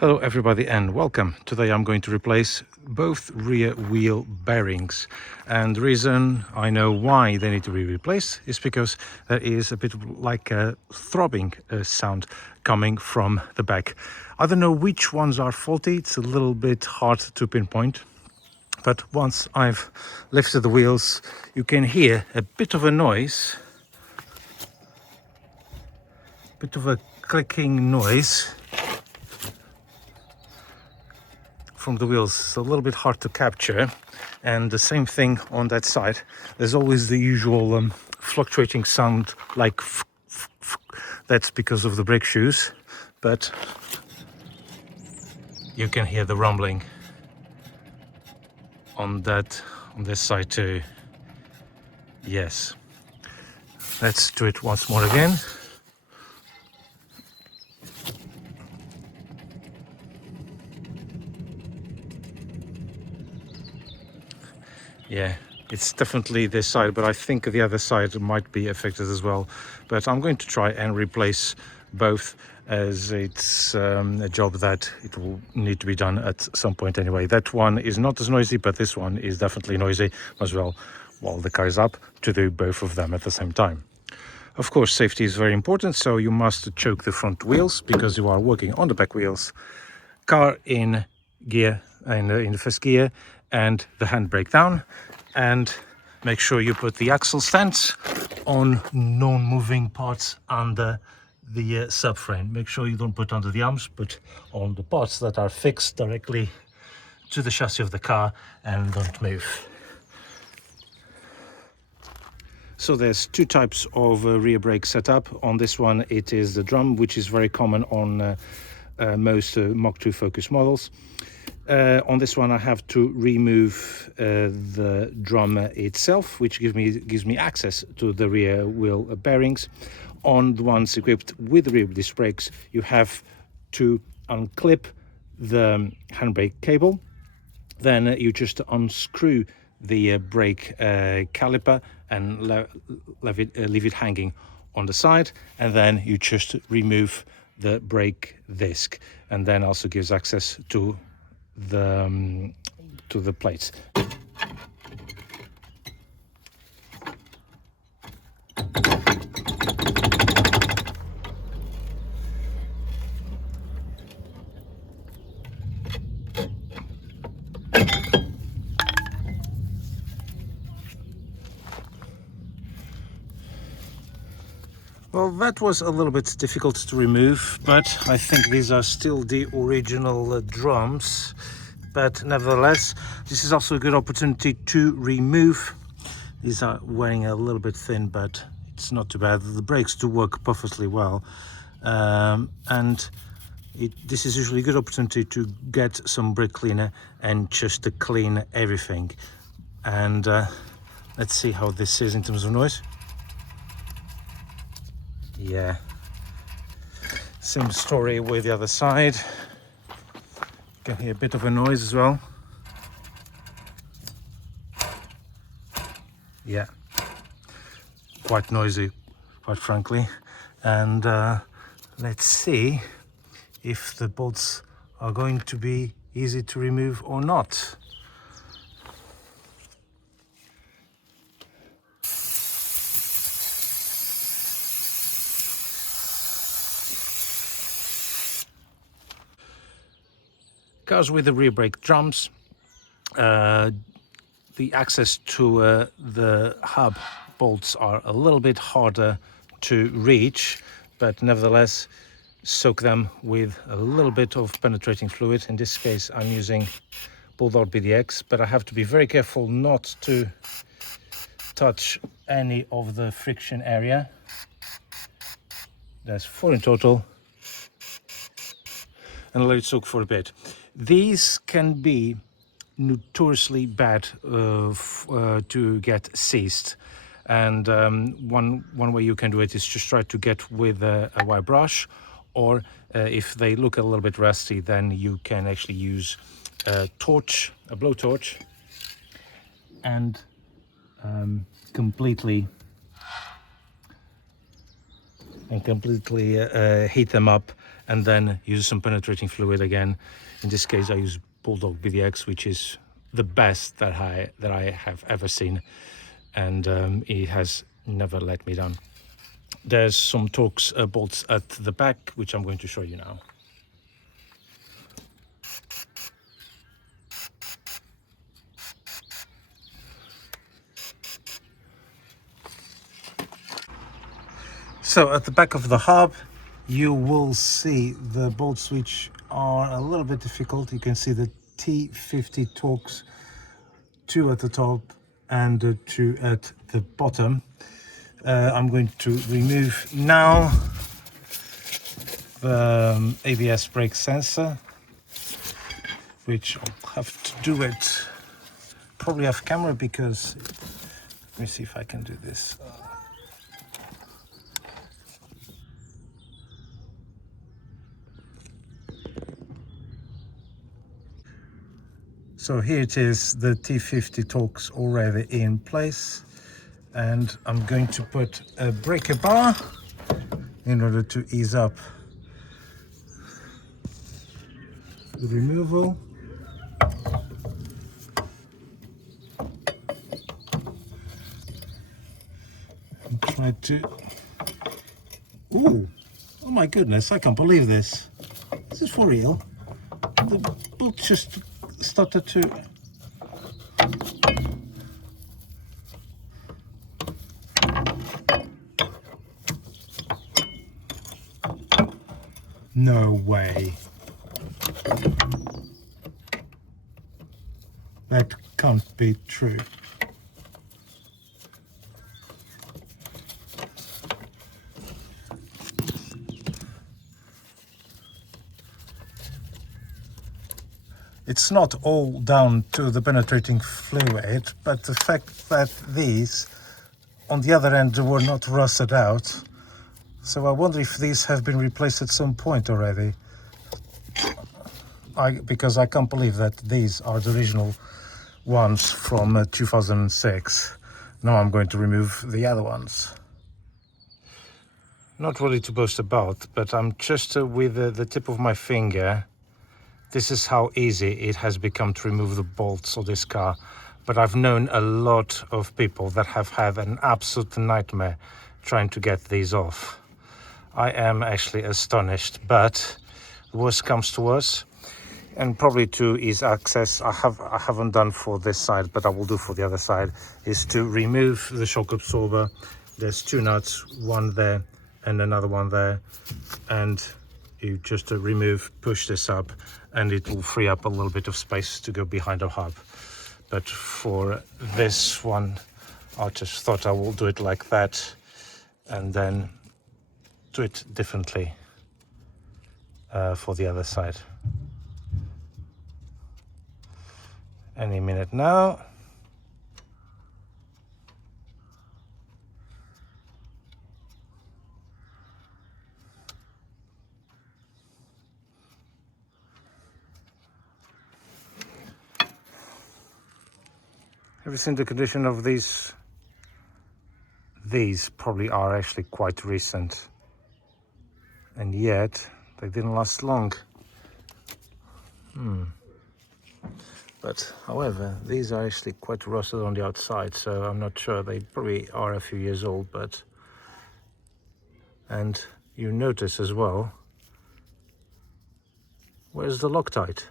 Hello everybody and welcome. Today I'm going to replace both rear wheel bearings, and the reason I know why they need to be replaced is because there is a bit of like a throbbing sound coming from the back. I don't know which ones are faulty, it's a little bit hard to pinpoint, but once I've lifted the wheels you can hear a bit of a noise, bit of a clicking noise from the wheels. It's a little bit hard to capture, and the same thing on that side. There's always the usual fluctuating sound like that's because of the brake shoes, but you can hear the rumbling on this side too. Yes, let's do it once more again. Yeah, it's definitely this side, but I think the other side might be affected as well. But I'm going to try and replace both, as it's a job that it will need to be done at some point anyway. That one is not as noisy, but this one is definitely noisy as well, while the car is up, to do both of them at the same time. Of course, safety is very important, so you must choke the front wheels because you are working on the back wheels. Car in gear, in the first gear, and the handbrake down, and make sure you put the axle stands on non-moving parts under the subframe. Make sure you don't put under the arms, but on the parts that are fixed directly to the chassis of the car and don't move. So there's two types of rear brake setup. On this one it is the drum, which is very common on most Mach 2 Focus models. On this one I have to remove the drum itself, which gives me access to the rear wheel bearings. On the ones equipped with rear disc brakes, you have to unclip the handbrake cable, then you just unscrew the brake caliper and leave it hanging on the side, and then you just remove the brake disc, and then also gives access to the plates. Well, that was a little bit difficult to remove, but I think these are still the original drums. But nevertheless, this is also a good opportunity to remove. These are wearing a little bit thin, but it's not too bad. The brakes do work perfectly well, and this is usually a good opportunity to get some brake cleaner and just to clean everything. And let's see how this is in terms of noise. Yeah, same story with the other side. You can hear a bit of a noise as well. Yeah, quite noisy, quite frankly. And let's see if the bolts are going to be easy to remove or not. Cars with the rear brake drums, the access to the hub bolts are a little bit harder to reach, but nevertheless soak them with a little bit of penetrating fluid. In this case I'm using Bulldog BDX, but I have to be very careful not to touch any of the friction area. There's 4 in total, and let it soak for a bit. These can be notoriously bad to get seized, and one way you can do it is just try to get with a wire brush, or if they look a little bit rusty, then you can actually use a torch, a blowtorch, and completely heat them up and then use some penetrating fluid again. In this case I use Bulldog BDX, which is the best that I have ever seen, and it has never let me down. There's some Torx bolts at the back, which I'm going to show you now. So at the back of the hub you will see the bolts which are a little bit difficult. You can see the T50 Torx, 2 at the top and 2 at the bottom. I'm going to remove now the ABS brake sensor, which I'll have to do it probably off camera, because let me see if I can do this. So here it is, the T50 Torx already in place, and I'm going to put a breaker bar in order to ease up the removal. And try to... Ooh! Oh my goodness, I can't believe this. This is for real. The bolt just started to... No way. That can't be true. It's not all down to the penetrating fluid, but the fact that these, on the other end, were not rusted out. So I wonder if these have been replaced at some point already. Because I can't believe that these are the original ones from 2006. Now I'm going to remove the other ones. Not really to boast about, but I'm just with the tip of my finger. This is how easy it has become to remove the bolts of this car. But I've known a lot of people that have had an absolute nightmare trying to get these off. I am actually astonished, but the worst comes to worst. And probably to ease access, I haven't done for this side, but I will do for the other side, is to remove the shock absorber. There's 2 nuts, one there and another one there, and you just remove, push this up, and it will free up a little bit of space to go behind the hub. But for this one, I just thought I will do it like that, and then do it differently for the other side. Any minute now. Have you seen the condition of these? These probably are actually quite recent, and yet they didn't last long. But however, these are actually quite rusted on the outside, so I'm not sure. They probably are a few years old, but... And you notice as well, where's the Loctite?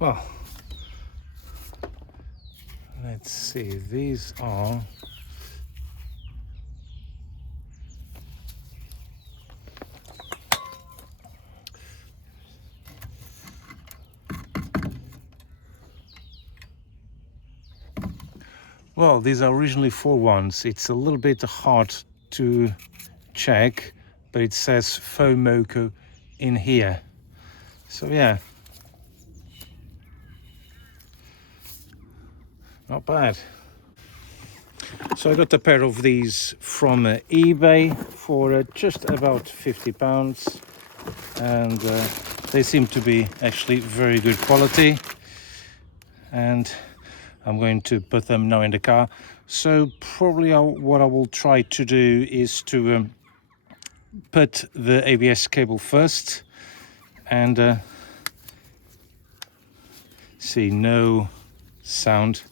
Well, let's see, these are... Well, these are originally 4.1s. It's a little bit hard to check, but it says FOMOCO in here. So yeah, not bad. So I got a pair of these from eBay for just about £50, and they seem to be actually very good quality, and I'm going to put them now in the car. So probably what I will try to do is to put the ABS cable first, and see, no sound.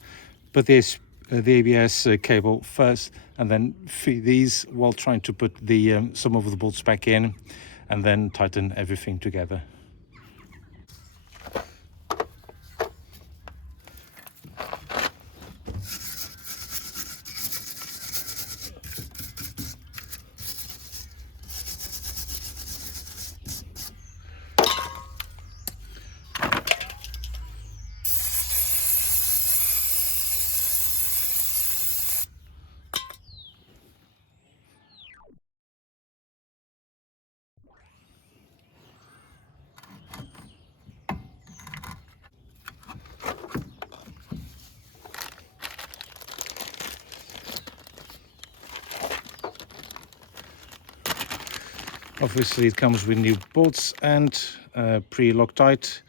Put this the ABS cable first, and then feed these while trying to put the some of the bolts back in, and then tighten everything together. Obviously it comes with new bolts and pre-Loctite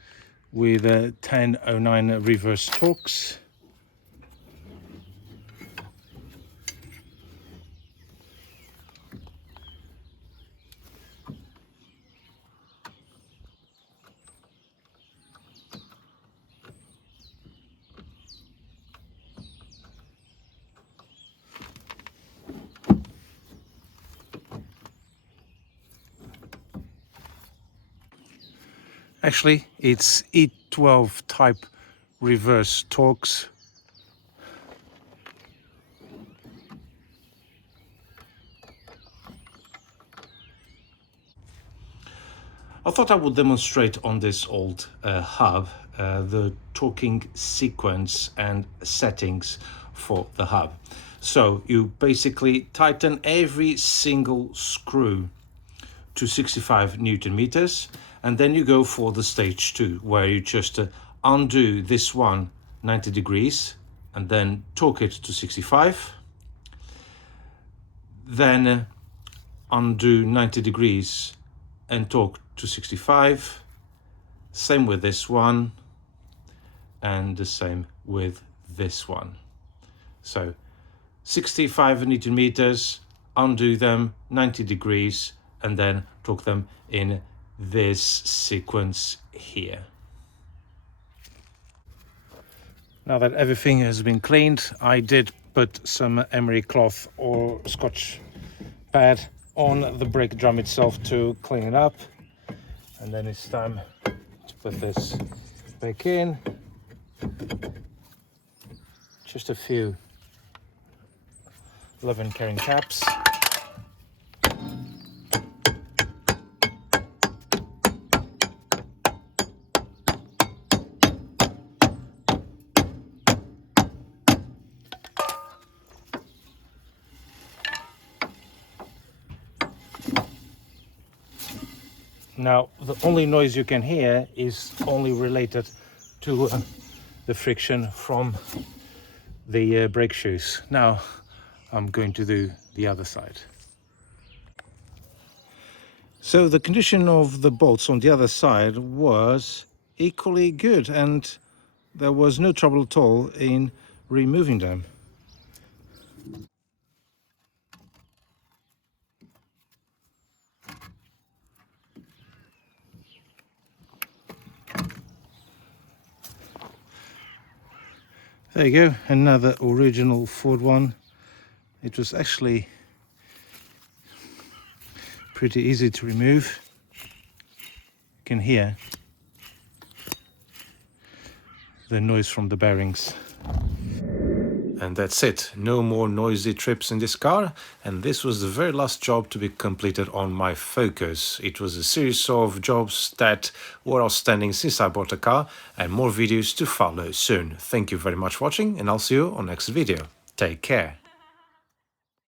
with 1009 reverse torques. Actually, it's E12 type reverse torques. I thought I would demonstrate on this old hub the torquing sequence and settings for the hub. So you basically tighten every single screw to 65 Newton meters, and then you go for the stage 2, where you just undo this one 90 degrees and then torque it to 65, then undo 90 degrees and torque to 65, same with this one, and the same with this one. So 65 Newton meters, undo them 90 degrees, and then torque them in this sequence here. Now that everything has been cleaned, I did put some emery cloth or Scotch pad on the brake drum itself to clean it up, and then it's time to put this back in. Just a few 11 carrying caps. Now, the only noise you can hear is only related to the friction from the brake shoes. Now, I'm going to do the other side. So the condition of the bolts on the other side was equally good, and there was no trouble at all in removing them. There you go, another original Ford one. It was actually pretty easy to remove. You can hear the noise from the bearings. And that's it, no more noisy trips in this car, and this was the very last job to be completed on my Focus. It was a series of jobs that were outstanding since I bought the car, and more videos to follow soon. Thank you very much for watching, and I'll see you on next video. Take care.